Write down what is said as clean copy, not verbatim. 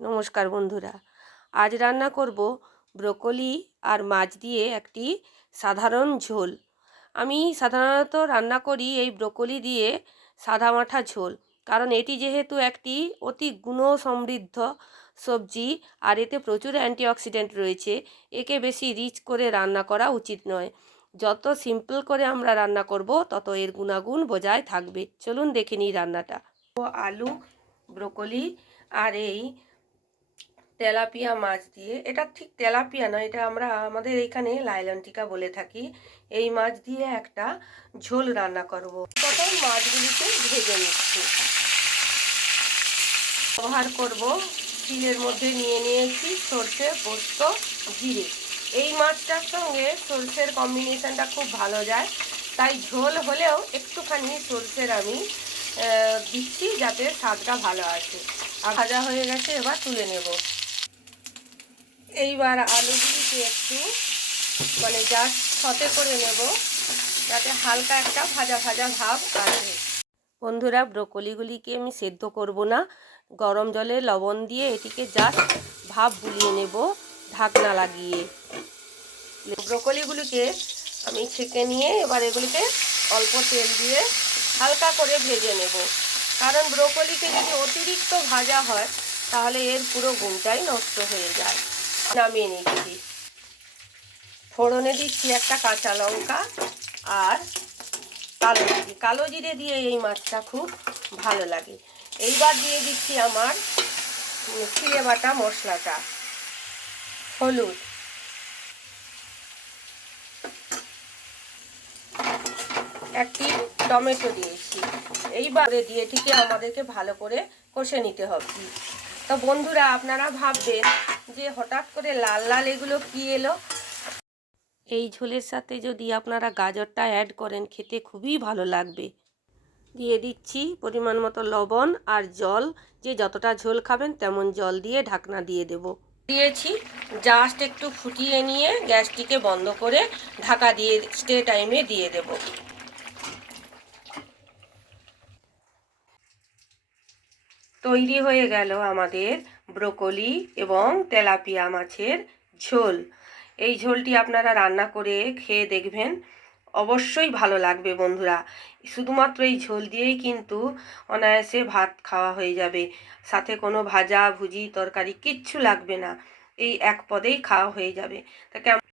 নমস্কার বন্ধুরা, আজ রান্না করব ব্রোকলি আর মাছ দিয়ে একটি সাধারণ ঝোল। আমি সাধারণত রান্না করি এই ব্রোকলি দিয়ে সাদামাঠা ঝোল, কারণ এটি যেহেতু একটি অতি গুণ সমৃদ্ধ সবজি আর এতে প্রচুর অ্যান্টিঅক্সিডেন্ট রয়েছে, একে বেশি রিচ করে রান্না করা উচিত নয়। যত সিম্পল করে আমরা রান্না করব তত এর গুণাগুণ বজায় থাকবে। চলুন দেখে নিই রান্নাটা। আলু, ব্রোকলি আর এই তেলাপিয়া মাছ দিয়ে, এটা ঠিক তেলাপিয়া নয়, এটা আমরা আমাদের এখানে লাইলনটিকা বলে থাকি, এই মাছ দিয়ে একটা ঝোল রান্না করব। প্রথম মাছগুলিকে ভেজে নিচ্ছি। ব্যবহার করব শিলের মধ্যে নিয়ে নিয়েছি সর্ষে, পোস্ত, জিরে। এই মাছটার সঙ্গে সর্ষের কম্বিনেশনটা খুব ভালো যায়, তাই ঝোল হলেও একটুখানি সর্ষের আমি দিচ্ছি যাতে স্বাদটা ভালো আসে। আর ভাজা হয়ে গেছে, এবার তুলে নেব। এইবার আলুগুলিকে একটু জাস্ট সতে করে নেব, যাতে হালকা একটা ভাজা ভাজা ভাব আসে। বন্ধুরা, ব্রোকলিগুলিকে আমি সেদ্ধ করব না, গরম জলে লবণ দিয়ে এটিকে জাস্ট ভাপ বুলিয়ে নেব ঢাকনা লাগিয়ে। ব্রোকলিগুলিকে আমি ছেঁকে নিয়ে এবার এগুলিকে অল্প তেল দিয়ে হালকা করে ভেজে নেব, কারণ ব্রোকলিকে যদি অতিরিক্ত ভাজা হয় তাহলে এর পুরো গুণটাই নষ্ট হয়ে যায়। নামিয়ে নিচ্ছি। ফোড়নে দিচ্ছি একটা কাঁচা লঙ্কা আর কালো জিরে দিয়ে এই মাছটা খুব ভালো লাগে। এইবার দিয়ে দিচ্ছি আমার চিড়ে বাটা মশলাটা, হলুদ, একটি টমেটো দিয়েছি। এইবারে দিয়ে এটিকে আমাদেরকে ভালো করে কষে নিতে হবে। তো বন্ধুরা, আপনারা ভাববেন যে হঠাৎ করে লাল লাল এগুলো কি এলো। এই ঝোলের সাথে যদি আপনারা গাজরটা অ্যাড করেন খেতে খুবই ভালো লাগবে। দিয়ে দিচ্ছি পরিমাণ মতো লবণ আর জল, যে যতটা ঝোল খাবেন তেমন জল দিয়ে ঢাকনা দিয়ে দেব। দিয়েছি, জাস্ট একটু ফুটিয়ে নিয়ে গ্যাসটিকে বন্ধ করে ঢাকা দিয়ে স্টে টাইমে দিয়ে দেব। তৈরি হয়ে গেল আমাদের ব্রোকলি এবং তেলাপিয়া মাছের ঝোল। এই ঝোলটি আপনারা রান্না করে খেয়ে দেখবেন, অবশ্যই ভালো লাগবে বন্ধুরা। শুধুমাত্র এই ঝোল দিয়েই কিন্তু অনায়াসে ভাত খাওয়া হয়ে যাবে, সাথে কোনো ভাজা ভুজি তরকারি কিচ্ছু লাগবে না, এই এক পদেই খাওয়া হয়ে যাবে। তা